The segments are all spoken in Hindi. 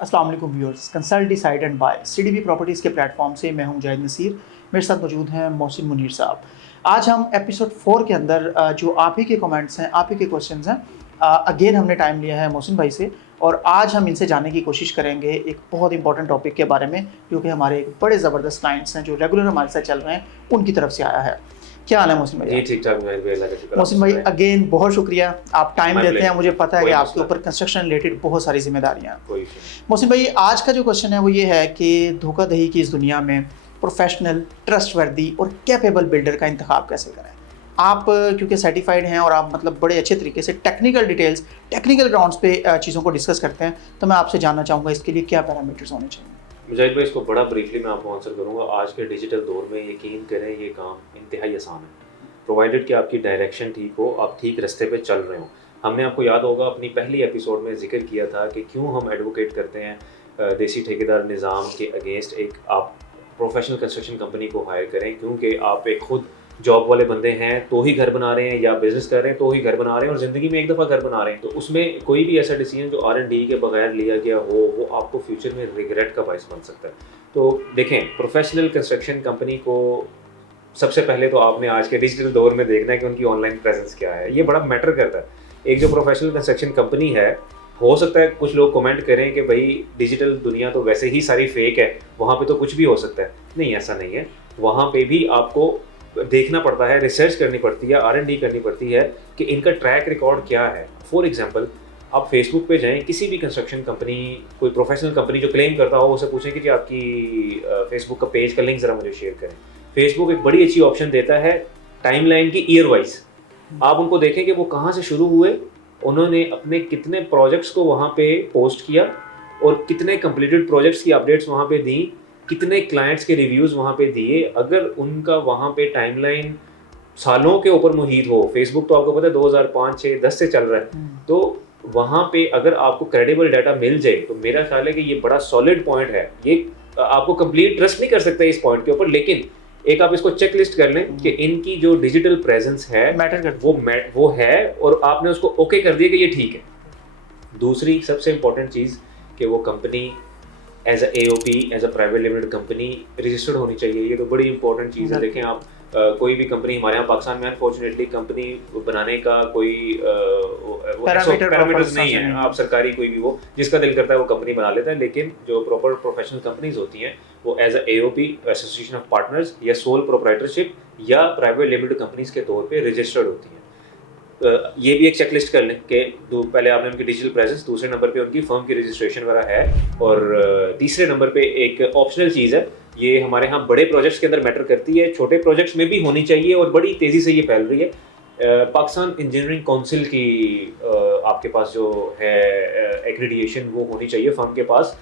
अस्सलाम वालेकुम viewers, consult decide and buy CDB properties के प्लेटफॉर्म से मैं हूं जाहिद नसीर। मेरे साथ मौजूद हैं मोहसिन मुनीर साहब। आज हम एपिसोड 4 के अंदर जो आप ही के कमेंट्स हैं, आप ही के क्वेश्चंस हैं, अगेन हमने टाइम लिया है मोहसिन भाई से और आज हम इनसे जानने की कोशिश करेंगे एक बहुत इंपॉर्टेंट टॉपिक के बारे में, जो कि हमारे एक बड़े ज़बरदस्त क्लाइंट्स हैं जो रेगुलर हमारे साथ चल रहे हैं, उनकी तरफ से आया है। क्या हाल है मोहसिन भाई? जी ठीक ठाक मैं भी अल्लाह का शुक्र। मोहसिन भाई अगेन बहुत शुक्रिया, आप टाइम My देते हैं। pleasure। मुझे पता है कोई कि मसला आपके ऊपर कंस्ट्रक्शन रिलेटेड बहुत सारी जिम्मेदारियाँ हैं। कोई इशू नहीं। मोहसिन भाई आज का जो क्वेश्चन है वो ये है कि धोखाधड़ी की इस दुनिया में प्रोफेशनल, ट्रस्टवर्दी और कैपेबल बिल्डर का इंतखाब कैसे करें? आप क्योंकि सर्टिफाइड हैं और आप मतलब बड़े अच्छे तरीके से टेक्निकल डिटेल्स, टेक्निकल ग्राउंड्स पे चीज़ों को डिस्कस करते हैं, तो मैं आपसे जानना चाहूँगा इसके लिए क्या पैरामीटर्स होने चाहिए? मुजाहिद भाई इसको बड़ा ब्रीफली मैं आपको आंसर करूँगा। आज के डिजिटल दौर में यकीन करें ये काम इंतहाई आसान है, प्रोवाइडेड कि आपकी डायरेक्शन ठीक हो, आप ठीक रास्ते पे चल रहे हो। हमने आपको याद होगा अपनी पहली एपिसोड में जिक्र किया था कि क्यों हम एडवोकेट करते हैं देसी ठेकेदार निज़ाम के अगेंस्ट एक आप प्रोफेशनल कंस्ट्रक्शन कंपनी को हायर करें, क्योंकि आप एक खुद जॉब वाले बंदे हैं तो ही घर बना रहे हैं या बिजनेस कर रहे हैं तो ही घर बना रहे हैं और ज़िंदगी में एक दफ़ा घर बना रहे हैं, तो उसमें कोई भी ऐसा डिसीजन जो R&D के बगैर लिया गया हो वो आपको फ्यूचर में रिग्रेट का बायस बन सकता है। तो देखें, प्रोफेशनल कंस्ट्रक्शन कंपनी को सबसे पहले तो आपने आज के डिजिटल दौर में देखना है कि उनकी ऑनलाइन प्रेजेंस क्या है, ये बड़ा मैटर करता है। एक जो प्रोफेशनल कंस्ट्रक्शन कंपनी है, हो सकता है कुछ लोग कमेंट करें कि भाई डिजिटल दुनिया तो वैसे ही सारी फेक है, वहाँ पे तो कुछ भी हो सकता है। नहीं, ऐसा नहीं है। वहाँ पे भी आपको देखना पड़ता है, रिसर्च करनी पड़ती है, R&D करनी पड़ती है कि इनका ट्रैक रिकॉर्ड क्या है। फॉर एग्जांपल, आप फेसबुक पे जाएं, किसी भी कंस्ट्रक्शन कंपनी, कोई प्रोफेशनल कंपनी जो क्लेम करता हो, उसे पूछें कि जी आपकी फेसबुक का पेज का लिंक ज़रा मुझे शेयर करें। फेसबुक एक बड़ी अच्छी ऑप्शन देता है टाइमलाइन की ईयर वाइज। आप उनको देखें कि वो कहाँ से शुरू हुए, उन्होंने अपने कितने प्रोजेक्ट्स को वहाँ पे पोस्ट किया और कितने कंप्लीटेड प्रोजेक्ट्स की अपडेट्स वहाँ पे दी, कितने क्लाइंट्स के रिव्यूज़ वहाँ पे दिए। अगर उनका वहाँ पे टाइमलाइन सालों के ऊपर मुहित हो, फेसबुक तो आपको पता है 2005, 6, 10 से चल रहा है, तो वहाँ पे अगर आपको क्रेडिबल डाटा मिल जाए तो मेरा ख्याल है कि ये बड़ा सॉलिड पॉइंट है। ये आपको कंप्लीट ट्रस्ट नहीं कर सकते इस पॉइंट के ऊपर, लेकिन एक आप इसको चेक लिस्ट कर लें कि इनकी जो डिजिटल प्रेजेंस है मैटर कर वो है और आपने उसको ओके कर दिया कि ये ठीक है। दूसरी सबसे इंपॉर्टेंट चीज़ कि वो company as a AOP, as a private limited company registered होनी चाहिए। ये तो बड़ी इंपॉर्टेंट चीज़ है। देखें आप कोई भी कंपनी हमारे यहाँ पाकिस्तान में अनफॉर्चुनेटली कंपनी बनाने का कोई पैरामीटर्स नहीं है। आप सरकारी कोई भी वो जिसका दिल करता है वो कंपनी बना लेता है, लेकिन जो प्रॉपर प्रोफेशनल कंपनीज होती हैं वो as a AOP, association of partners, या सोल प्रोप्राइटरशिप या प्राइवेट लिमिटेड कंपनीज के तौर पे रजिस्टर्ड होती हैं। ये भी एक चेकलिस्ट कर लें कि पहले आपने उनकी डिजिटल प्रेजेंस, दूसरे नंबर पे उनकी फर्म की रजिस्ट्रेशन वगैरह है, और तीसरे नंबर पे एक ऑप्शनल चीज़ है, ये हमारे यहाँ बड़े प्रोजेक्ट्स के अंदर मैटर करती है, छोटे प्रोजेक्ट्स में भी होनी चाहिए और बड़ी तेज़ी से ये फैल रही है। पाकिस्तान इंजीनियरिंग काउंसिल की आपके पास जो है एक्रेडिटेशन वो होनी चाहिए फर्म के पास।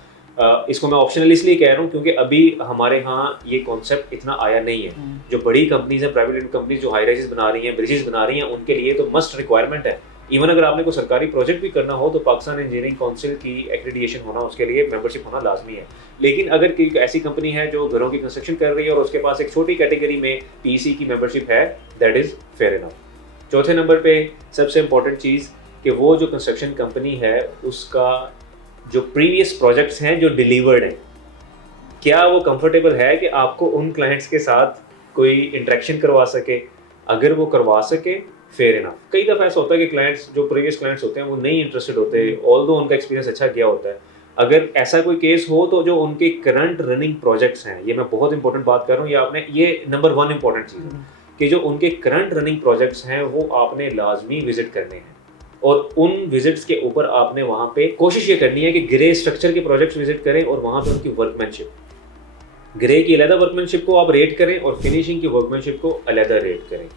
इसको मैं ऑप्शनल इसलिए कह रहा हूँ क्योंकि अभी हमारे यहाँ ये कॉन्सेप्ट इतना आया नहीं है। जो बड़ी कंपनीज हैं, प्राइवेट लिमिटेड कंपनीज जो हाई राइजेस बना रही हैं, ब्रिजेस बना रही हैं, उनके लिए तो मस्ट रिक्वायरमेंट है। इवन अगर आपने कोई सरकारी प्रोजेक्ट भी करना हो तो पाकिस्तान इंजीनियरिंग काउंसिल की एक्रेडिटेशन होना, उसके लिए मेंबरशिप होना लाजमी है। लेकिन अगर कोई ऐसी कंपनी है जो घरों की कंस्ट्रक्शन कर रही है और उसके पास एक छोटी कैटेगरी में PEC की मेंबरशिप है, दैट इज़ फेयर इनफ। चौथे नंबर पे सबसे इंपॉर्टेंट चीज़ कि वो जो कंस्ट्रक्शन कंपनी है उसका जो प्रीवियस प्रोजेक्ट्स हैं जो डिलीवर्ड हैं, क्या वो कंफर्टेबल है कि आपको उन क्लाइंट्स के साथ कोई इंटरेक्शन करवा सके। अगर वो करवा सके, फेयर इनफ। कई दफ़ा ऐसा होता है कि क्लाइंट्स जो प्रीवियस क्लाइंट्स होते हैं वो नहीं इंटरेस्टेड होते, ऑल्दो उनका एक्सपीरियंस अच्छा गया होता है। अगर ऐसा कोई केस हो तो जो उनके करंट रनिंग प्रोजेक्ट्स हैं, ये मैं बहुत इंपॉर्टेंट बात कर रहा हूँ, ये आपने, ये नंबर 1 इंपॉर्टेंट चीज़ है कि जो उनके करंट रनिंग प्रोजेक्ट्स हैं वो आपने लाजमी विजिट करने हैं, और उन विजिट्स के ऊपर आपने वहाँ पे कोशिश ये करनी है कि ग्रे स्ट्रक्चर के प्रोजेक्ट्स विजिट करें और वहाँ पे उनकी वर्कमैनशिप, ग्रे की अलहदा वर्कमैनशिप को आप रेट करें और फिनिशिंग की वर्कमैनशिप को अलहदा रेट करें।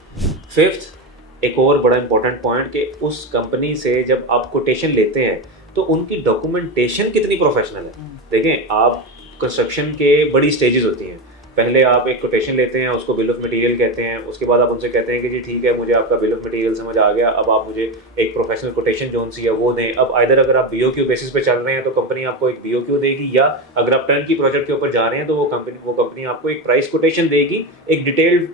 फिफ्थ, एक और बड़ा इंपॉर्टेंट पॉइंट कि उस कंपनी से जब आप कोटेशन लेते हैं तो उनकी डॉक्यूमेंटेशन कितनी प्रोफेशनल है। देखें, आप कंस्ट्रक्शन के बड़ी स्टेजेस होती हैं। पहले आप एक कोटेशन लेते हैं, उसको बिल ऑफ मटेरियल कहते हैं, उसके बाद आप उनसे कहते हैं कि जी ठीक है, मुझे आपका बिल ऑफ मटेरियल समझ आ गया, अब आप मुझे एक प्रोफेशनल कोटेशन जोन सी है वो दें। अब आइदर अगर आप BOQ बेसिस पे चल रहे हैं तो कंपनी आपको एक BOQ देगी, या अगर आप टर्न की प्रोजेक्ट के ऊपर जा रहे हैं तो वो कंपनी आपको एक प्राइस कोटेशन देगी एक डिटेल्ड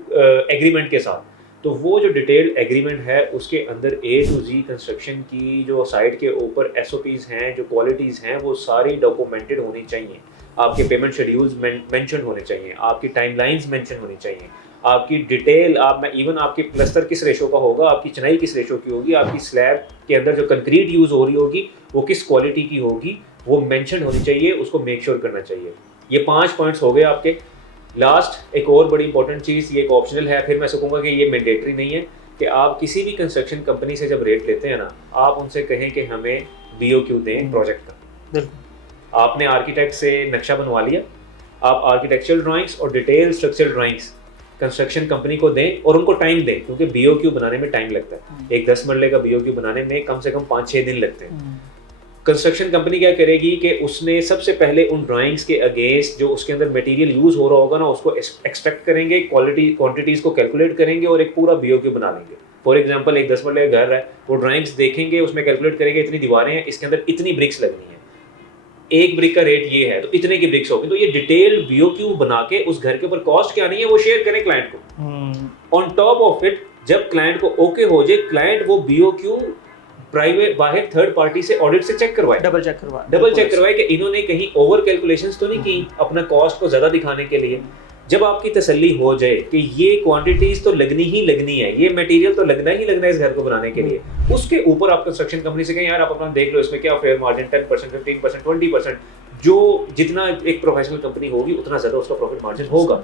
एग्रीमेंट के साथ। तो वो जो डिटेल्ड एग्रीमेंट है उसके अंदर A to Z कंस्ट्रक्शन की जो साइट के ऊपर SOPs हैं, जो क्वालिटीज़ हैं, वो सारी डॉक्यूमेंटेड होनी चाहिए। आपके पेमेंट शेड्यूल्स मेंशन होने चाहिए, आपकी टाइमलाइंस मेंशन होनी चाहिए, आपकी डिटेल आप में इवन आपकी प्लस्तर किस रेशो का होगा, आपकी चिनाई किस रेशो की होगी, आपकी स्लैब के अंदर जो कंक्रीट यूज़ हो रही होगी वो किस क्वालिटी की होगी, वो मेंशन होनी चाहिए, उसको मेक श्योर करना चाहिए। ये 5 पॉइंट्स हो गए आपके। लास्ट एक और बड़ी इंपॉर्टेंट चीज़, ये एक ऑप्शनल है, फिर मैं कहूँगा कि ये मैंडेटरी नहीं है, कि आप किसी भी कंस्ट्रक्शन कंपनी से जब रेट लेते हैं ना, आप उनसे कहें कि हमें BOQ दें प्रोजेक्ट का। बिल्कुल। आपने आर्किटेक्ट से नक्शा बनवा लिया, आप आर्किटेक्चरल ड्राइंग्स और detail structural drawings construction company को दें और उनको टाइम दें, क्योंकि BOQ बनाने में टाइम लगता है। एक 10 मरले का BOQ बनाने में कम से कम 5-6 दिन लगते हैं। कंस्ट्रक्शन कंपनी क्या करेगी कि उसने सबसे पहले उन ड्राइंग्स के अगेंस्ट जो उसके अंदर मटेरियल यूज़ हो रहा होगा ना, उसको एक्सपेक्ट करेंगे, क्वांटिटीज़ को कैलकुलेट करेंगे और एक पूरा BOQ बना लेंगे। फॉर एग्जांपल एक 10 मरले का घर है, वो ड्राइंग्स देखेंगे, उसमें कैलकुलेट करेंगे इतनी दीवारें हैं, इसके अंदर इतनी ब्रिक्स लगनी है, एक ब्रिक का रेट ये है, तो इतने की ब्रिक्स होगी। तो ये डिटेल BOQ बना के उस घर के ऊपर कॉस्ट क्या नहीं है वो शेयर करें क्लाइंट को। ऑन टॉप ऑफ इट, जब क्लाइंट को ओके हो जाए, क्लाइंट वो BOQ प्राइवेट बाहर थर्ड पार्टी से ऑडिट से चेक करवाए, डबल चेक करवाए कि इन्होंने कहीं ओवर कैलकुलेशंस तो नहीं की अपना कॉस्ट को ज़्यादा दिखाने के लिए। जब आपकी तसल्ली हो जाए कि ये क्वांटिटीज तो लगनी ही लगनी है, ये मटेरियल तो लगना ही लगना है इस घर को बनाने के लिए, उसके ऊपर आप कंस्ट्रक्शन कंपनी से कहें यार आप अपना देख लो इसमें क्या फेयर मार्जिन 10%, 15%, 20%, जो जितना एक प्रोफेशनल कंपनी होगी उतना ज़्यादा उसका प्रॉफिट मार्जिन होगा।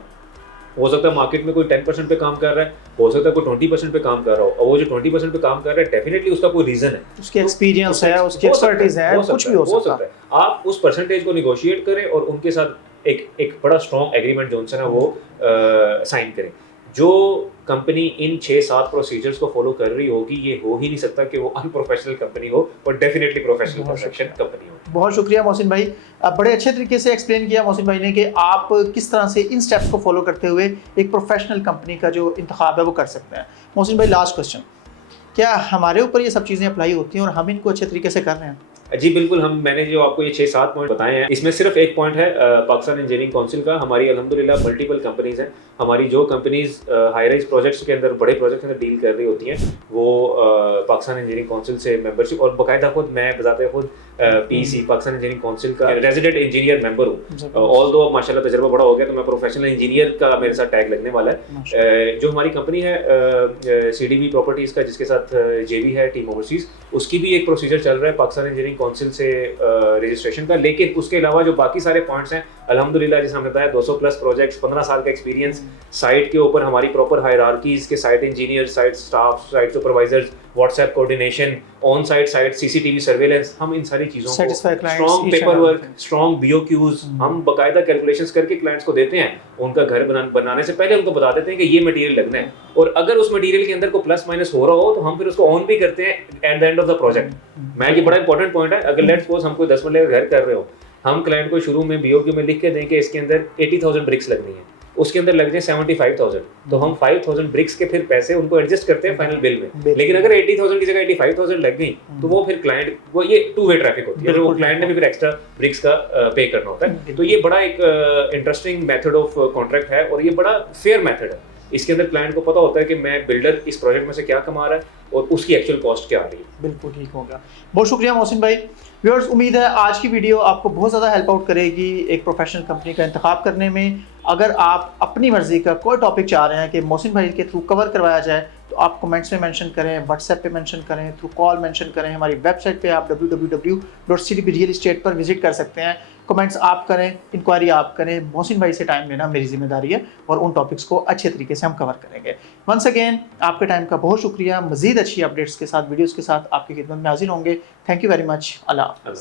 हो सकता है मार्केट में कोई 10% पे काम कर रहा है, हो सकता है कोई 20% पे काम कर रहा हो, और वो जो 20% पे काम कर रहा है डेफिनेटली उसका कोई रीजन है, उसकी एक्सपीरियंस है, उसकी एक्सपर्टीज है, कुछ भी हो सकता है। आप उस परसेंटेज को निगोशिएट करें और उनके साथ एक बड़ा स्ट्रॉन्ग एग्रीमेंट जो उनसे ना वो साइन करें। जो कंपनी इन 6-7 प्रोसीजर्स को फॉलो कर रही होगी, ये हो ही नहीं सकता कि वो अनप्रोफेशनल कंपनी हो, और डेफिनेटली प्रोफेशनल कंस्ट्रक्शन कंपनी हो। बहुत शुक्रिया मोहसिन भाई, आप बड़े अच्छे तरीके से एक्सप्लेन किया मोहसिन भाई ने कि आप किस तरह से इन स्टेप्स को फॉलो करते हुए एक प्रोफेशनल कंपनी का जो इंतखाब है वो कर सकते हैं। मोहसिन भाई, लास्ट क्वेश्चन, क्या हमारे ऊपर ये सब चीज़ें अप्लाई होती हैं और हम इनको अच्छे तरीके से कर रहे हैं? जी बिल्कुल, मैंने जो आपको ये 6-7 पॉइंट बताए हैं, इसमें सिर्फ एक पॉइंट है पाकिस्तान इंजीनियरिंग काउंसिल का। हमारी अल्हम्दुलिल्लाह मल्टीपल कंपनीज हैं, हमारी जो कंपनीज हाई राइज प्रोजेक्ट्स के अंदर, बड़े प्रोजेक्ट्स के अंदर डील कर रही होती हैं, वो पाकिस्तान इंजीनियरिंग काउंसिल से मेंबरशिप, और बाकायदा खुद मैं बजाते खुद PEC पाकिस्तान इंजीनियरिंग काउंसिल का रेजिडेंट इंजीनियर मेंबर हूँ। ऑल दो माशाल्लाह तजर्बा बड़ा हो गया तो मैं प्रोफेशनल इंजीनियर का मेरे साथ टैग लगने वाला है। जो हमारी कंपनी है CDB प्रॉपर्टीज़ का, जिसके साथ JV है टीम ओवरसीज, उसकी भी एक प्रोसीजर चल रहा है पाकिस्तान इंजीनियरिंग काउंसिल से रजिस्ट्रेशन का। लेकिन उसके अलावा जो बाकी सारे पॉइंट्स हैं, अल्हम्दुलिल्लाह जैसे हमने बताया 200+ प्रोजेक्ट्स, 15 साल का एक्सपीरियंस, साइट के ऊपर हमारी प्रॉपर हायरार्कीज के site engineer, site staff, site supervisors, WhatsApp coordination, on site CCTV surveillance, हम इन सारी चीज़ों को, strong paper work, strong BOQs, हम बाकायदा कैलकुलेशंस करके क्लाइंट्स को देते हैं। उनका घर बनाने से पहले उनको बता देते हैं कि ये मटेरियल लगना है, और अगर उस मटेरियल के अंदर कोई प्लस माइनस हो रहा हो तो हम फिर उसको ऑन भी करते हैं at the end of the project. मैं ये बड़ा इंपॉर्टेंट पॉइंट है, अगर लेट्स सपोज हम कोई 10 मरले का घर कर रहे हो, हम क्लाइंट को शुरू में BOQ में लिख के दें कि इसके अंदर 80,000 ब्रिक्स लगनी है, उसके अंदर लग जाए 75,000, तो हम 5,000 ब्रिक्स के फिर पैसे उनको एडजस्ट करते हैं फाइनल बिल में। लेकिन अगर 80,000 की जगह 85,000 लग गई तो वो फिर क्लाइंट, वो ये 2 वे ट्रैफिक होती है, वो क्लाइंट ने भी फिर एक्स्ट्रा ब्रिक्स का पे करना होता है। तो ये बड़ा एक इंटरेस्टिंग मेथड ऑफ कॉन्ट्रैक्ट है, और ये बड़ा फेयर मेथड है। इसके अंदर क्लाइंट को पता होता है कि मैं बिल्डर इस प्रोजेक्ट में से क्या कमा रहा है और उसकी एक्चुअल कॉस्ट क्या आ रही है। बिल्कुल ठीक होगा। बहुत शुक्रिया मोहसिन भाई। व्यूअर्स, उम्मीद है आज की वीडियो आपको बहुत ज़्यादा हेल्प आउट करेगी एक प्रोफेशनल कंपनी का इंतखाब करने में। अगर आप अपनी मर्ज़ी का कोई टॉपिक चाह रहे हैं कि मोहसिन भाई के थ्रू कवर करवाया जाए, तो आप कमेंट्स में मेंशन करें, व्हाट्सएप पे मेंशन करें, थ्रू कॉल मेंशन करें। हमारी वेबसाइट पे आप www.cdbrealestate पर विजिट कर सकते हैं। कमेंट्स आप करें, इंक्वायरी आप करें। मोहसिन भाई से टाइम लेना मेरी जिम्मेदारी है, और उन टॉपिक्स को अच्छे तरीके से हम कवर करेंगे। वंस अगेन आपके टाइम का बहुत शुक्रिया। मज़ीद अच्छी अपडेट्स के साथ, वीडियोज़ के साथ आपकी खिदमत में हाजिर होंगे। Thank you very much. अल्लाह हाफ़िज़।